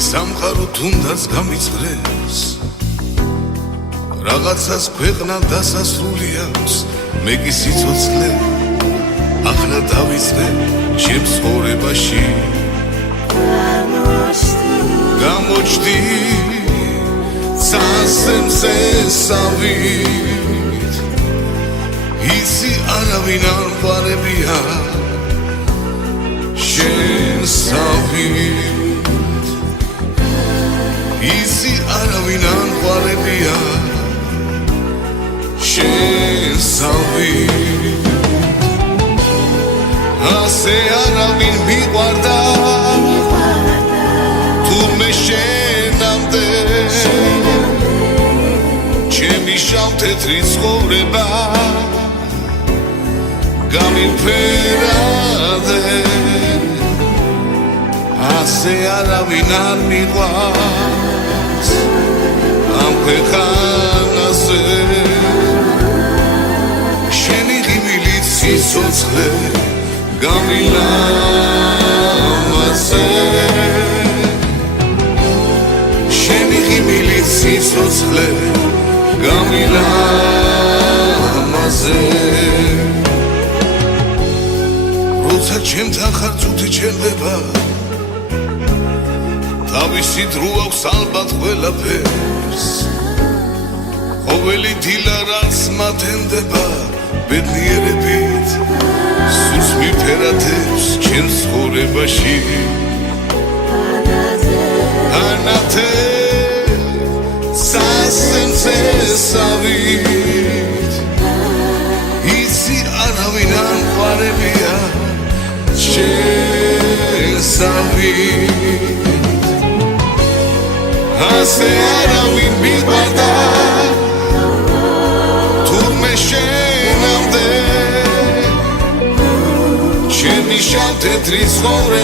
სამყარო თუნდაც გამიწყრეს რაღაცას ქვეყნა დასასრული აქვს მე კი სიცოცხლე ახლა დავიწყე ჩემს ცხოვრებაში გამოჩდი სასემზე სავით ისი არავინ არ ვარებია შენ სავით ისი არავინ არ ვარებია შენ სავით ასე არავინ მიყვარდა თურმე შენამდე ჩემი შავ-თეთრი ცხოვრება გამიფერადე ასე არავინ არ მიყვარს ამ ქვეყანაზე შენი ღიმილით სიცოცხლე გამილამაზე შენი ღიმილით სიცოცხლე გამილამაზე როცა ჩემთან ხარ წუთი ჩერდება თავისი დრო აქვს ალბათ ყველაფერს ყოველი დილა რაც მათენდება ბედნიერებით სულს მიფერადებს ჩემს ცხოვრებაში ანათე სასემზე სავით ისი არავინ არ ვარებია შენ სავით ასე არავინ მიყვარდა თურმე შენამდე ჩემი შავ-თეთრი ცხოვრება